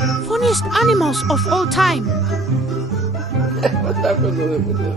Funniest animals of all time. What happened to the video?